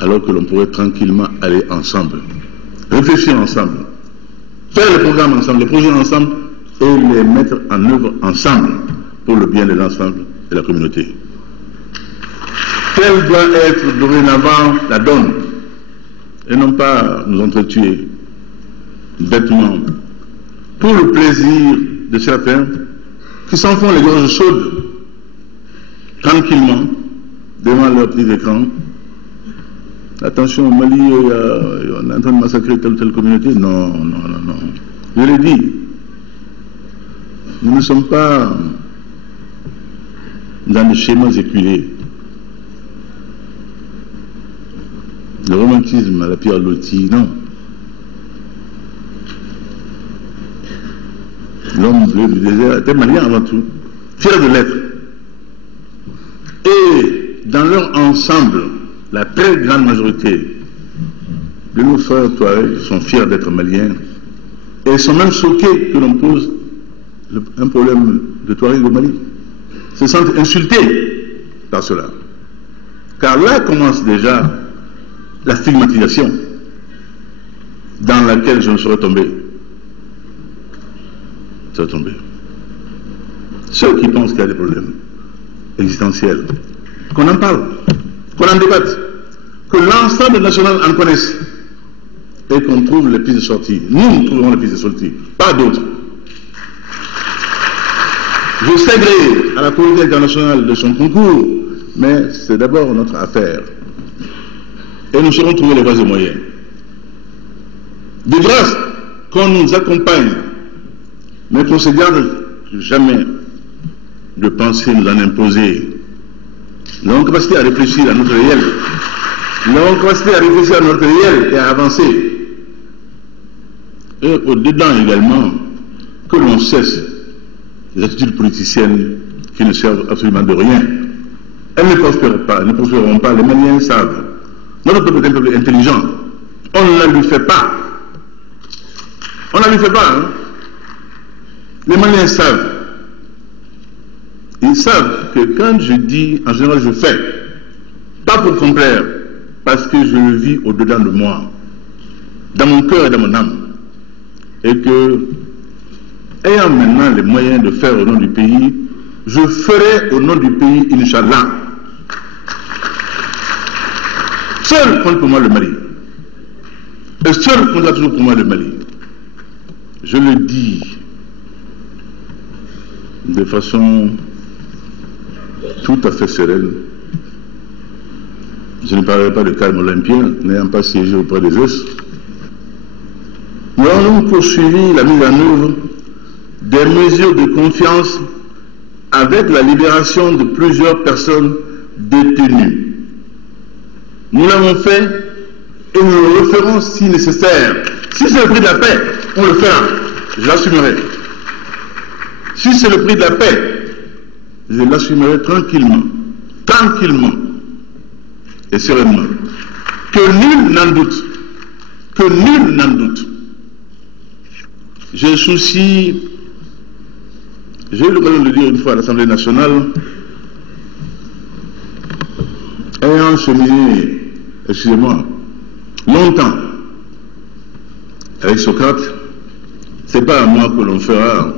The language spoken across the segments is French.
alors que l'on pourrait tranquillement aller ensemble, réfléchir ensemble, faire les programmes ensemble, les projets ensemble et les mettre en œuvre ensemble pour le bien de l'ensemble de la communauté. Quelle doit être dorénavant la donne et non pas nous entretuer bêtement pour le plaisir de certains qui s'en font les gorges chaudes tranquillement devant leur petit écran. Attention, au Mali, on est en train de massacrer telle ou telle communauté. Non, non, non, non. Je l'ai dit, nous ne sommes pas dans des schémas éculés. Le romantisme à la Pierre Loti, non. L'homme bleu du désert était malien avant tout, fier de l'être. Et dans leur ensemble, la très grande majorité de nos frères Touaregs sont fiers d'être maliens et sont même choqués que l'on pose un problème de Touareg au Mali. Se sentent insultés par cela. Car là commence déjà la stigmatisation dans laquelle je ne serais tombé. Ceux qui pensent qu'il y a des problèmes existentiels, qu'on en parle, qu'on en débatte, que l'ensemble national en connaisse et qu'on trouve les pistes de sortie. Nous trouvons les pistes de sortie, pas d'autres. Je sais gré à la communauté internationale de son concours, mais c'est d'abord notre affaire. Et nous saurons trouver les voies et moyens. De grâce qu'on nous accompagne, mais qu'on se garde jamais de penser nous en imposer. Nous avons capacité à réfléchir à notre réel. Nous avons capacité à réfléchir à notre réel et à avancer. Et au-dedans également, que l'on cesse les attitudes politiciennes qui ne servent absolument de rien. Elles ne prospéreront pas. Les Maliens savent. Notre peuple est un peuple intelligent. On ne la lui fait pas. On ne la lui fait pas. Hein? Les Maliens savent. Ils savent que quand je dis, en général je fais, pas pour complaire, parce que je le vis au-dedans de moi, dans mon cœur et dans mon âme. Et que, ayant maintenant les moyens de faire au nom du pays, je ferai au nom du pays, Inch'Allah. Seul compte pour moi le Mali. Et seul comptera toujours pour moi le Mali. Je le dis de façon tout à fait sereine. Je ne parlerai pas de calme olympien, n'ayant pas siégé auprès des os. Nous avons poursuivi la mise en œuvre des mesures de confiance avec la libération de plusieurs personnes détenues. Nous l'avons fait et nous le referons si nécessaire. Si c'est le prix de la paix, on le fera. Je l'assumerai. Si c'est le prix de la paix, je l'assumerai tranquillement. Tranquillement. Et sereinement. Que nul n'en doute. Que nul n'en doute. J'ai le souci, j'ai eu l'occasion de le dire une fois à l'Assemblée nationale, ayant cheminé, excusez-moi, longtemps avec Socrate, c'est pas à moi que l'on fera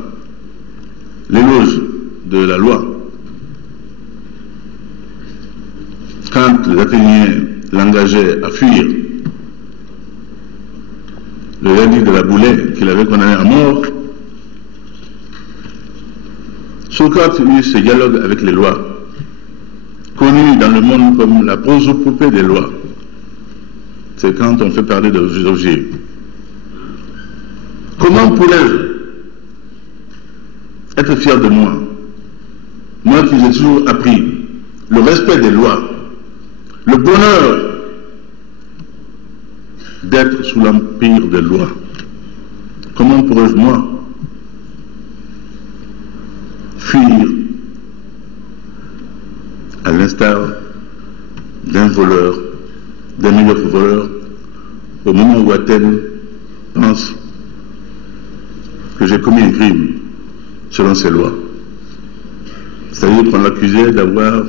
l'éloge de la loi. Quand les Athéniens l'engageaient à fuir le lundi de la Boulée qu'il avait condamné à mort, Socrate eut ce dialogue avec les lois, connu dans le monde comme la prosopopée des lois. C'est quand on fait parler de objets. Comment pourrais-je être fier de moi, moi qui j'ai toujours appris le respect des lois, le bonheur d'être sous l'empire des lois? Comment pourrais-je, moi, fuir à l'instar d'un voleur, d'un meilleur voleur, au moment où Athènes pense que j'ai commis un crime selon ses lois? C'est-à-dire qu'on l'accusait d'avoir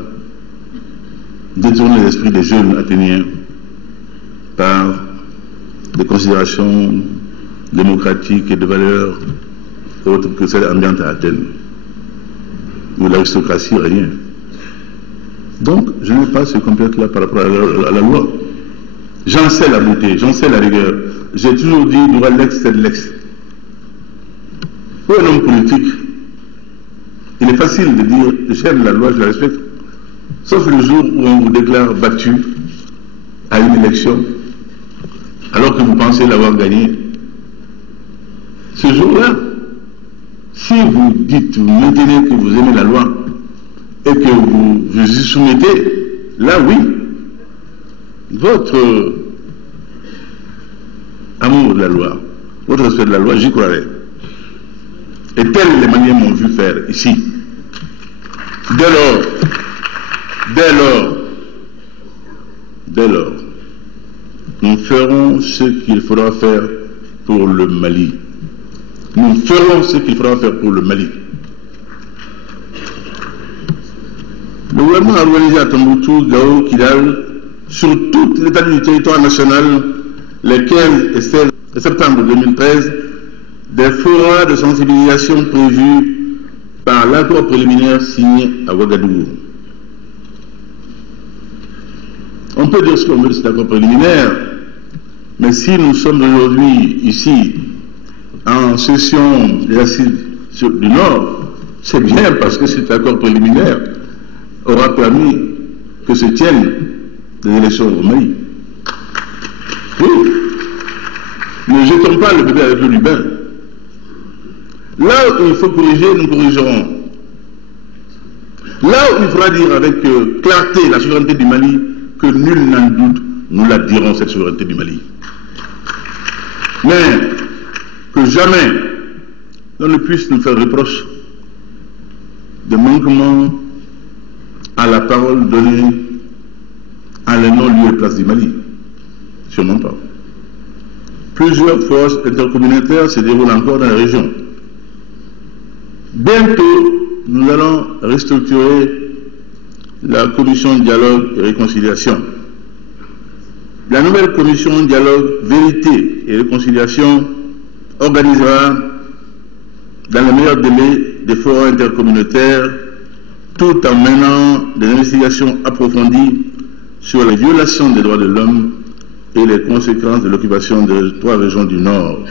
détourné l'esprit des jeunes athéniens considérations démocratiques et de valeurs autres que celles ambiantes à Athènes, où l'aristocratie, rien. Donc, je n'ai pas ce complexe-là par rapport à la loi. J'en sais la beauté, j'en sais la rigueur. J'ai toujours dit, droit l'ex, c'est de l'ex. Pour un homme politique, il est facile de dire, j'aime la loi, je la respecte. Sauf le jour où on vous déclare battu à une élection, alors que vous pensez l'avoir gagné. Ce jour-là, si vous dites, vous maintenez que vous aimez la loi et que vous vous y soumettez, là oui, votre amour de la loi, votre respect de la loi, j'y croirais. Et tels les manières m'ont vu faire ici. Dès lors, nous ferons ce qu'il faudra faire pour le Mali. Nous ferons ce qu'il faudra faire pour le Mali. Le gouvernement a organisé à Tombouctou, Gao, Kidal, sur toute l'étendue du territoire national, les 15 et 16 septembre 2013, des forats de sensibilisation prévus par l'accord préliminaire signé à Ouagadougou. On peut dire ce qu'on veut de cet accord préliminaire, mais si nous sommes aujourd'hui ici en session des assises du Nord, c'est bien parce que cet accord préliminaire aura permis que se tiennent des élections au Mali. Oui. Ne jetons pas le bébé avec l'eau du bain. Là où il faut corriger, nous corrigerons. Là où il faudra dire avec clarté la souveraineté du Mali, que nul n'en doute, nous la dirons, cette souveraineté du Mali. Mais que jamais on ne puisse nous faire reproche de manquement à la parole donnée en les non-lieux et places du Mali. Sûrement pas. Plusieurs forces intercommunautaires se déroulent encore dans la région. Bientôt, nous allons restructurer la commission de dialogue et réconciliation. La nouvelle commission de dialogue, vérité et réconciliation organisera dans les meilleurs délais des forums intercommunautaires tout en menant des investigations approfondies sur les violations des droits de l'homme et les conséquences de l'occupation des 3 régions du Nord.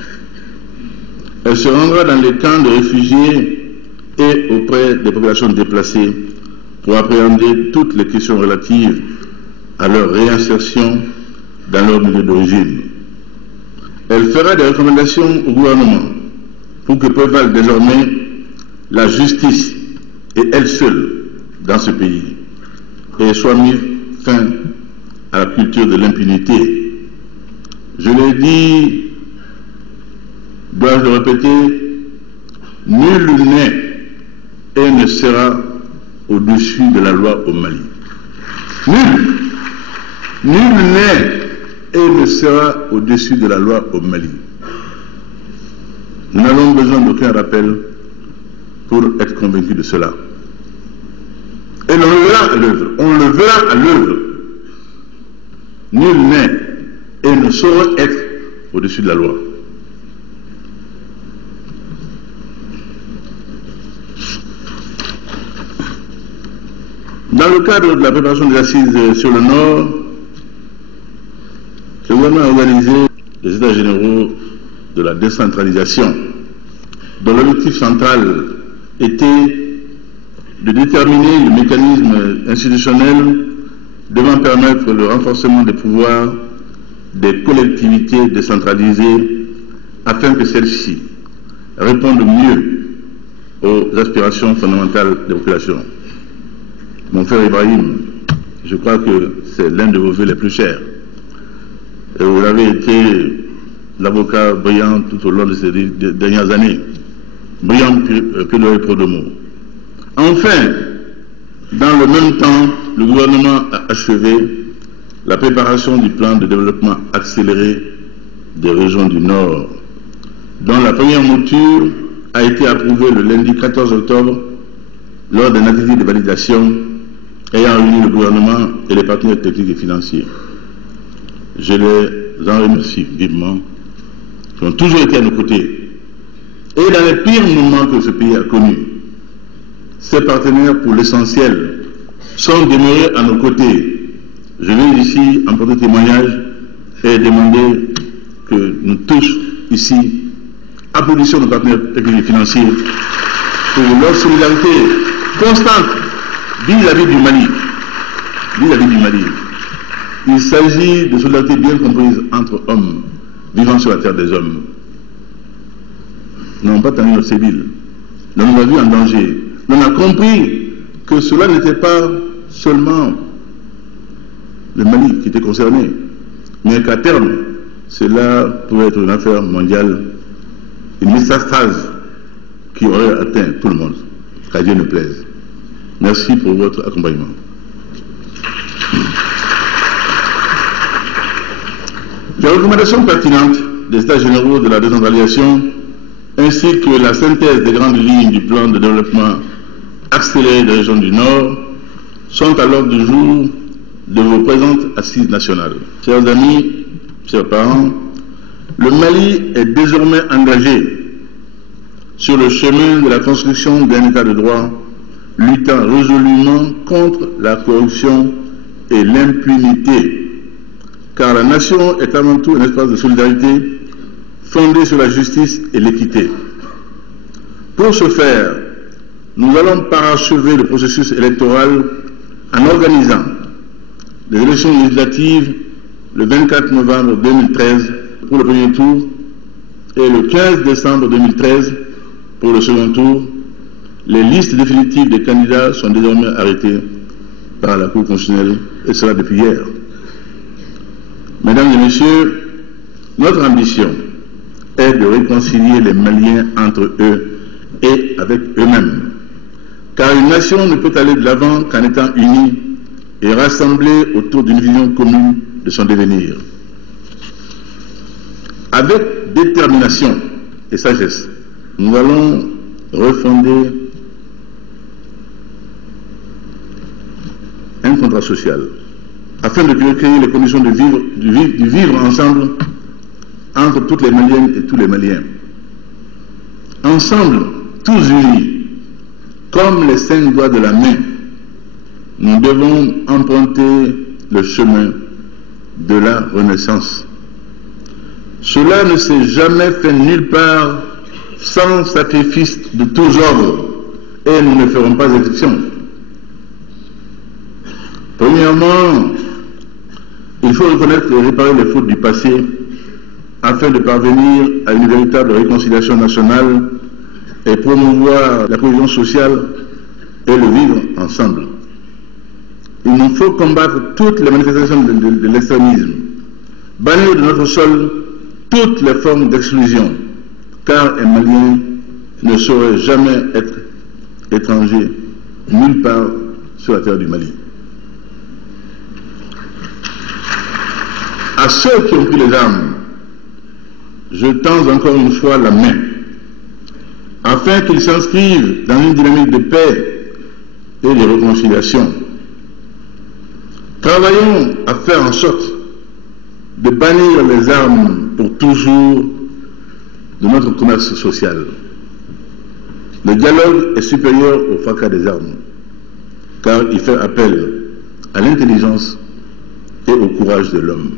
Elle se rendra dans les camps de réfugiés et auprès des populations déplacées pour appréhender toutes les questions relatives à leur réinsertion dans leur milieu d'origine. Elle fera des recommandations au gouvernement pour que prévale désormais la justice et elle seule dans ce pays et soit mis fin à la culture de l'impunité. Je l'ai dit, dois-je le répéter, nul n'est et ne sera au-dessus de la loi au Mali. Nul n'est et ne sera au-dessus de la loi au Mali. Nous n'avons besoin d'aucun rappel pour être convaincus de cela. Et on le verra à l'œuvre. On le verra à l'œuvre. Nul n'est et ne saurait être au-dessus de la loi. Dans le cadre de la préparation des assises sur le Nord, le gouvernement a organisé les États généraux de la décentralisation, dont l'objectif central était de déterminer le mécanisme institutionnel devant permettre le renforcement des pouvoirs des collectivités décentralisées afin que celles-ci répondent mieux aux aspirations fondamentales des populations. Mon frère Ibrahim, je crois que c'est l'un de vos vœux les plus chers. Et vous avez été l'avocat brillant tout au long de ces dernières années. Brillant que de pro de mots. Enfin, dans le même temps, le gouvernement a achevé la préparation du plan de développement accéléré des régions du Nord, dont la première mouture a été approuvée le lundi 14 octobre lors d'un atelier de validation ayant réuni le gouvernement et les partenaires techniques et financiers. Je les en remercie vivement, qui ont toujours été à nos côtés. Et dans les pires moments que ce pays a connus, ces partenaires, pour l'essentiel, sont demeurés à nos côtés. Je viens ici en porter témoignage et demander que nous tous, ici, applaudissions nos partenaires techniques et financiers pour leur solidarité constante vis-à-vis du Mali. Vis-à-vis du Mali. Il s'agit de solidarité bien comprise entre hommes vivant sur la terre des hommes. Nous n'avons pas tenu notre civil. Nous nous avons vu en danger. Nous avons compris que cela n'était pas seulement le Mali qui était concerné, mais qu'à terme, cela pouvait être une affaire mondiale, une métastase qui aurait atteint tout le monde, qu'à Dieu ne plaise. Merci pour votre accompagnement. Les recommandations pertinentes des États généraux de la décentralisation ainsi que la synthèse des grandes lignes du plan de développement accéléré des régions du Nord sont à l'ordre du jour de vos présentes assises nationales. Chers amis, chers parents, le Mali est désormais engagé sur le chemin de la construction d'un État de droit, luttant résolument contre la corruption et l'impunité, car la nation est avant tout un espace de solidarité fondé sur la justice et l'équité. Pour ce faire, nous allons parachever le processus électoral en organisant les élections législatives le 24 novembre 2013 pour le premier tour et le 15 décembre 2013 pour le second tour. Les listes définitives des candidats sont désormais arrêtées par la Cour constitutionnelle, et cela depuis hier. Mesdames et messieurs, notre ambition est de réconcilier les Maliens entre eux et avec eux-mêmes. Car une nation ne peut aller de l'avant qu'en étant unie et rassemblée autour d'une vision commune de son devenir. Avec détermination et sagesse, nous allons refonder un contrat social afin de créer les conditions de vivre ensemble entre toutes les Maliennes et tous les Maliens. Ensemble, tous unis, comme les 5 doigts de la main, nous devons emprunter le chemin de la renaissance. Cela ne s'est jamais fait nulle part sans sacrifice de tous ordres, et nous ne ferons pas exception. Premièrement, il faut reconnaître et réparer les fautes du passé afin de parvenir à une véritable réconciliation nationale et promouvoir la cohésion sociale et le vivre ensemble. Il nous faut combattre toutes les manifestations de l'extrémisme, bannir de notre sol toutes les formes d'exclusion, car un Malien ne saurait jamais être étranger nulle part sur la terre du Mali. À ceux qui ont pris les armes, je tends encore une fois la main, afin qu'ils s'inscrivent dans une dynamique de paix et de réconciliation. Travaillons à faire en sorte de bannir les armes pour toujours de notre commerce social. Le dialogue est supérieur au fracas des armes, car il fait appel à l'intelligence et au courage de l'homme.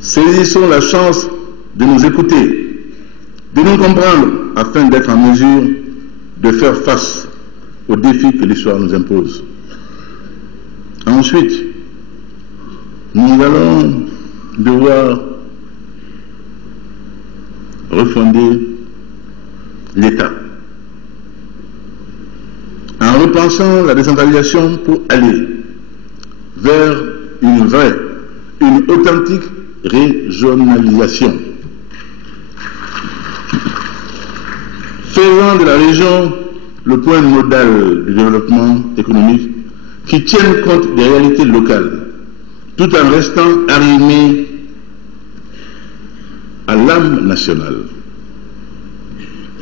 Saisissons la chance de nous écouter, de nous comprendre, afin d'être en mesure de faire face aux défis que l'histoire nous impose. Ensuite, nous allons devoir refonder l'État en repensant la décentralisation pour aller vers une vraie, une authentique régionalisation. Faisant de la région le point nodal du développement économique qui tienne compte des réalités locales, tout en restant arrimé à l'âme nationale.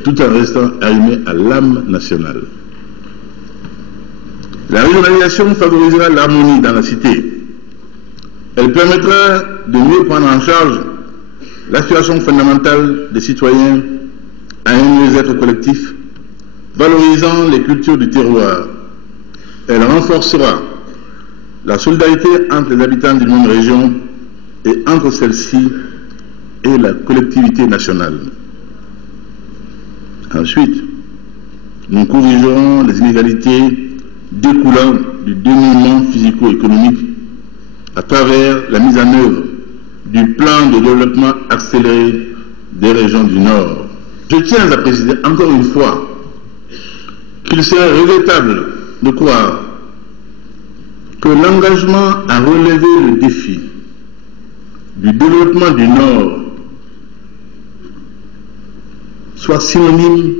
Tout en restant arrimé à l'âme nationale. La régionalisation favorisera l'harmonie dans la cité, Elle permettra de mieux prendre en charge l'aspiration fondamentale des citoyens à un mieux-être collectif, valorisant les cultures du terroir. Elle renforcera la solidarité entre les habitants d'une même région et entre celle-ci et la collectivité nationale. Ensuite, nous corrigerons les inégalités découlant du dénouement physico-économique à travers la mise en œuvre du plan de développement accéléré des régions du Nord. Je tiens à préciser encore une fois qu'il serait regrettable de croire que l'engagement à relever le défi du développement du Nord soit synonyme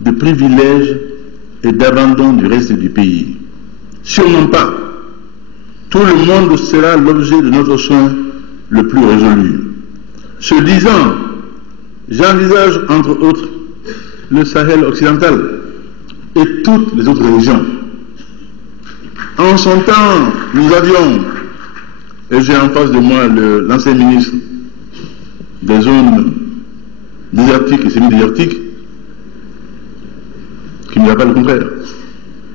de privilège et d'abandon du reste du pays. Sûrement pas. Tout le monde sera l'objet de notre soin le plus résolu. Ce disant, j'envisage entre autres le Sahel occidental et toutes les autres régions. En son temps, nous avions, et j'ai en face de moi l'ancien ministre des zones désertiques et semi-désertiques, qui ne dira pas le contraire.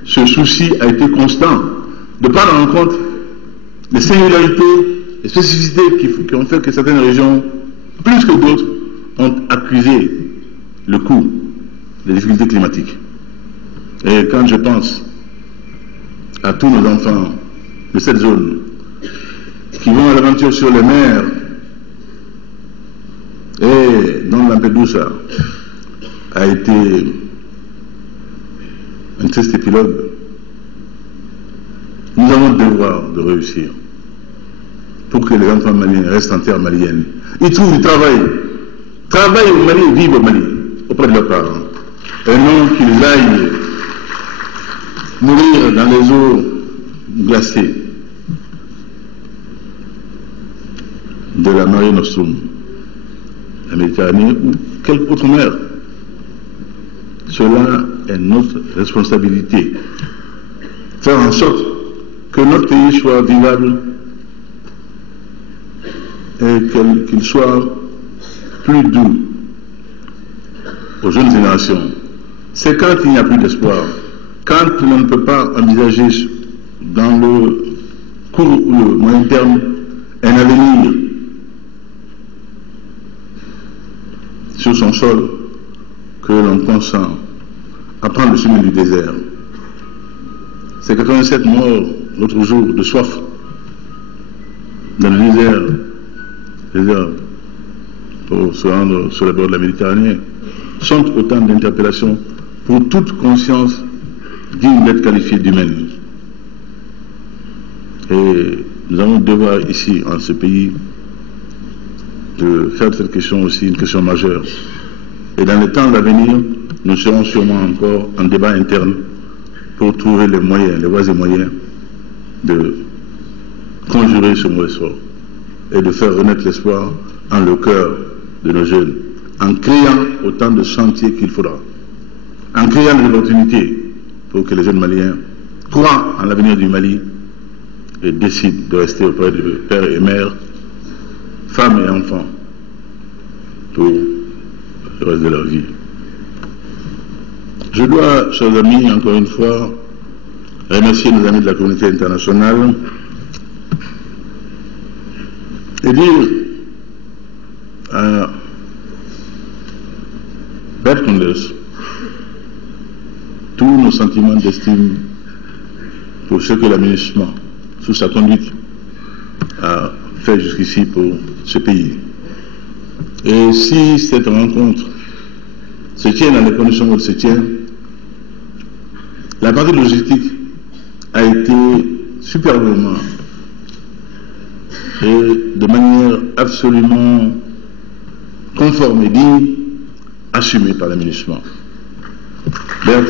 Ce souci a été constant de prendre en compte les singularités, les spécificités qui ont fait que certaines régions, plus que d'autres, ont accusé le coup des difficultés climatiques. Et quand je pense à tous nos enfants de cette zone qui vont à l'aventure sur les mers et dont Lampedusa a été un test épilogue, nous avons le devoir de réussir pour que les enfants maliens restent en terre malienne. Ils trouvent du travail. Travaillent au Mali et vivent au Mali, auprès de leurs parents. Et non qu'ils aillent mourir dans les eaux glacées de la Mare Nostrum, la Méditerranée ou quelque autre mer. Cela est notre responsabilité. Faire en sorte que notre pays soit vivable et qu'il soit plus doux aux jeunes générations. C'est quand il n'y a plus d'espoir, quand on ne peut pas envisager dans le court ou le moyen terme un avenir sur son sol, que l'on consent à prendre le chemin du désert. C'est 87 morts l'autre jour de soif dans le désert pour se rendre sur les bords de la Méditerranée, sont autant d'interpellations pour toute conscience digne d'être qualifiée d'humaine. Et nous avons le devoir ici, en ce pays, de faire de cette question aussi une question majeure. Et dans les temps à venir, nous serons sûrement encore en débat interne pour trouver les moyens, les voies et moyens de conjurer ce mauvais sort et de faire renaître l'espoir en le cœur de nos jeunes, en créant autant de chantiers qu'il faudra, en créant des opportunités pour que les jeunes Maliens croient en l'avenir du Mali et décident de rester auprès de pères et mères, femmes et enfants, pour le reste de leur vie. Je dois, chers amis, encore une fois, remercier nos amis de la communauté internationale et dire à Bert Koenders tous nos sentiments d'estime pour ce que l'aménagement, sous sa conduite, a fait jusqu'ici pour ce pays. Et si cette rencontre se tient dans les conditions où elle se tient, la partie logistique a été superbement et de manière absolument conforme et digne assumée par l'aménagement. Bert,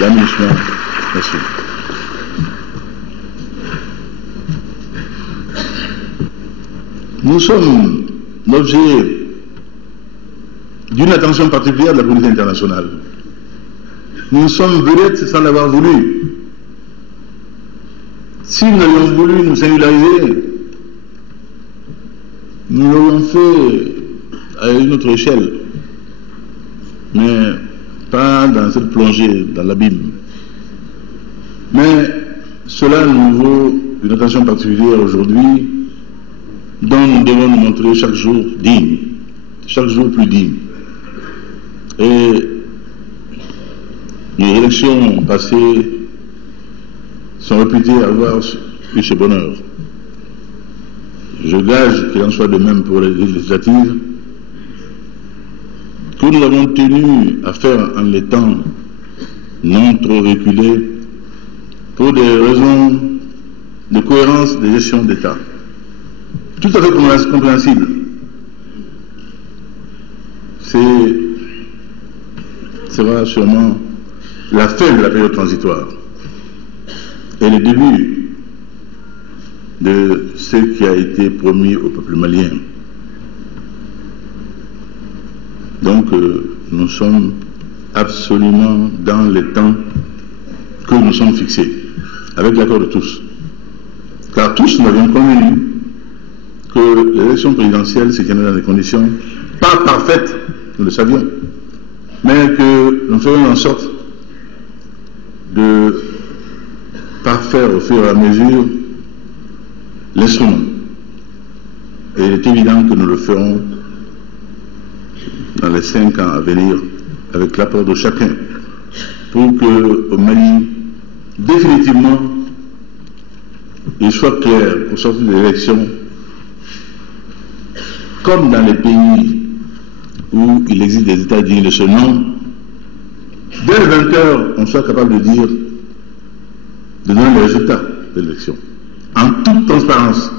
l'aménagement, merci. Nous sommes l'objet d'une attention particulière de la communauté internationale. Nous sommes vedettes sans l'avoir voulu. Si nous avions voulu nous singulariser, Nous l'aurions fait à une autre échelle, mais pas dans cette plongée dans l'abîme. Mais cela nous vaut une attention particulière aujourd'hui, dont nous devons nous montrer chaque jour dignes, chaque jour plus dignes. Et les élections passées sont réputées avoir eu ce bonheur. Je gage qu'il en soit de même pour les législatives, que nous avons tenu à faire en les temps non trop reculés pour des raisons de cohérence de gestion d'État. Tout à fait compréhensible. Sera sûrement la fin de la période transitoire et le début de ce qui a été promis au peuple malien. Donc nous sommes absolument dans les temps que nous sommes fixés, avec l'accord de tous. Car tous nous avions convenu que l'élection présidentielle se tiendrait dans des conditions pas parfaites, nous le savions, mais que nous ferions en sorte de parfaire au fur et à mesure l'instrument. Et il est évident que nous le ferons dans les 5 ans à venir avec l'apport de chacun pour qu'au Mali, définitivement, il soit clair au sortir de l'élection, comme dans les pays où il existe des États dignes de ce nom, dès le 20 heures, on soit capable de dire, de donner les résultats de l'élection, en toute transparence.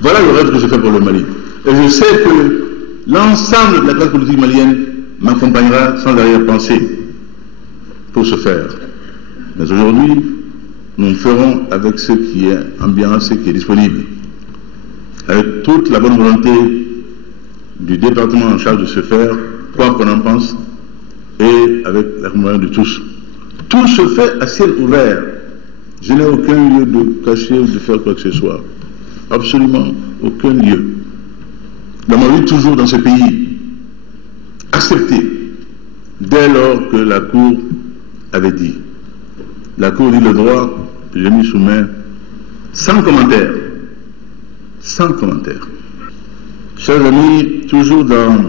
Voilà le rêve que je fais pour le Mali. Et je sais que l'ensemble de la classe politique malienne m'accompagnera sans arrière-pensée pour ce faire. Mais aujourd'hui, nous ferons avec ce qui est ambiant, ce qui est disponible, avec toute la bonne volonté du département en charge de ce faire, quoi qu'on en pense, et avec l'accompagnement de tous. Tout se fait à ciel ouvert. Je n'ai aucun lieu de cacher ou de faire quoi que ce soit. Absolument aucun lieu. Dans ma vie, toujours dans ce pays, accepté, dès lors que la Cour avait dit. La Cour dit le droit, j'ai mis sous main, sans commentaire. Sans commentaire. Chers amis, toujours dans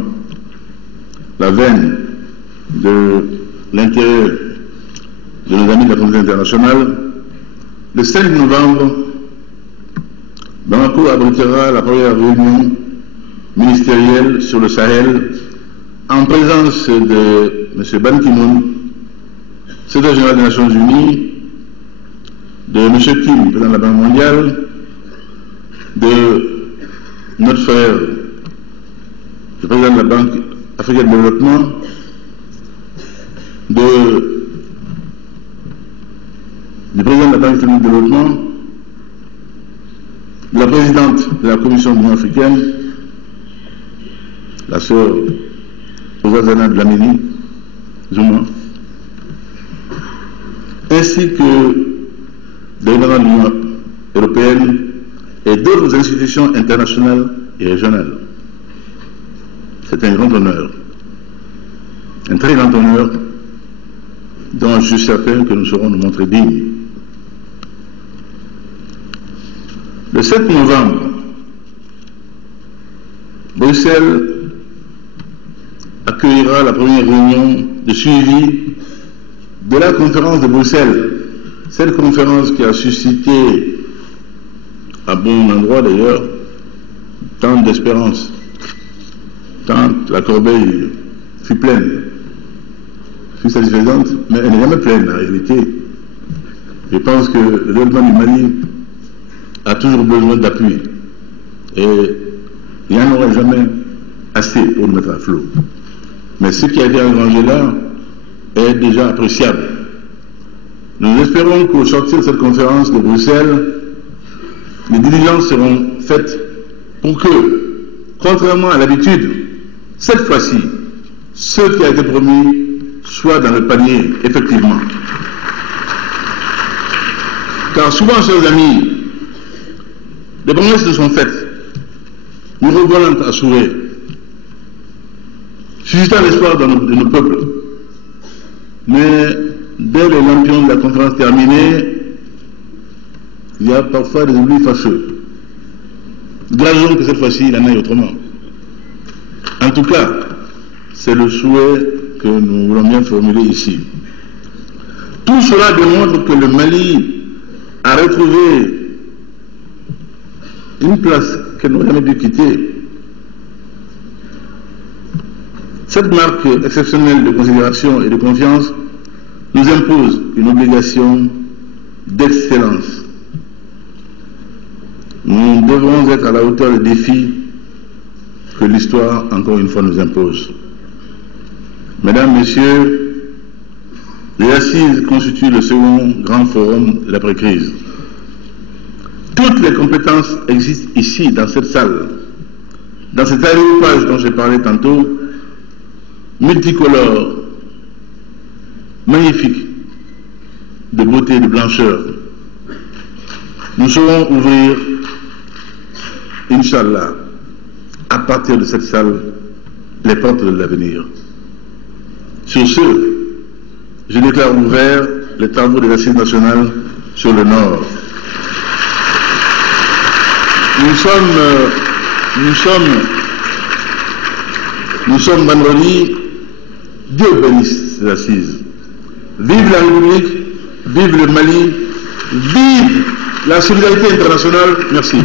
la veine de l'intérêt de nos amis de la communauté internationale, le 5 novembre, Bamako abritera la première réunion ministérielle sur le Sahel en présence de M. Ban Ki-moon, secrétaire général des Nations Unies, de M. Kim, président de la Banque mondiale, de notre frère, le président de la Banque africaine de développement, du président de la Banque islamique de développement, de la présidente de la Commission de l'Union africaine, la sœur Ozazana de Lamini, Zouma, ainsi que des représentants de l'Union européenne et d'autres institutions internationales et régionales. C'est un grand honneur, un très grand honneur dont je suis certain que nous saurons nous montrer dignes. Le 7 novembre, Bruxelles accueillera la première réunion de suivi de la conférence de Bruxelles. Cette conférence qui a suscité, à bon endroit d'ailleurs, tant d'espérance, tant la corbeille fut pleine, fut satisfaisante, mais elle n'est jamais pleine en réalité. Je pense que le développement du Mali a toujours besoin d'appui et il n'y en aura jamais assez pour nous mettre à flot. Mais ce qui a été engrangé là est déjà appréciable. Nous espérons qu'au sortir de cette conférence de Bruxelles, les diligences seront faites pour que, contrairement à l'habitude, cette fois-ci, ce qui a été promis soit dans le panier, effectivement. Car souvent, chers amis, les promesses se sont faites. Nous mirobolante à souhait, suscitant l'espoir de nos peuples. Mais dès les lampions de la conférence terminée, il y a parfois des oublis fâcheux. Gageons que cette fois-ci, il en aille autrement. En tout cas, c'est le souhait que nous voulons bien formuler ici. Tout cela démontre que le Mali a retrouvé une place qu'elle n'aurait jamais dû quitter. Cette marque exceptionnelle de considération et de confiance nous impose une obligation d'excellence. Nous devrons être à la hauteur des défis que l'histoire, encore une fois, nous impose. Mesdames, Messieurs, les assises constituent le second grand forum de l'après-crise. Toutes les compétences existent ici, dans cette salle, dans cet aréopage dont j'ai parlé tantôt, multicolore, magnifique, de beauté, de blancheur. Nous saurons ouvrir, Inch'Allah, à partir de cette salle, les portes de l'avenir. Sur ce, je déclare ouvert les travaux des Assises nationales sur le Nord. Nous sommes vendredi. Dieu bénisse ces assises. Vive la République, vive le Mali, vive la solidarité internationale. Merci.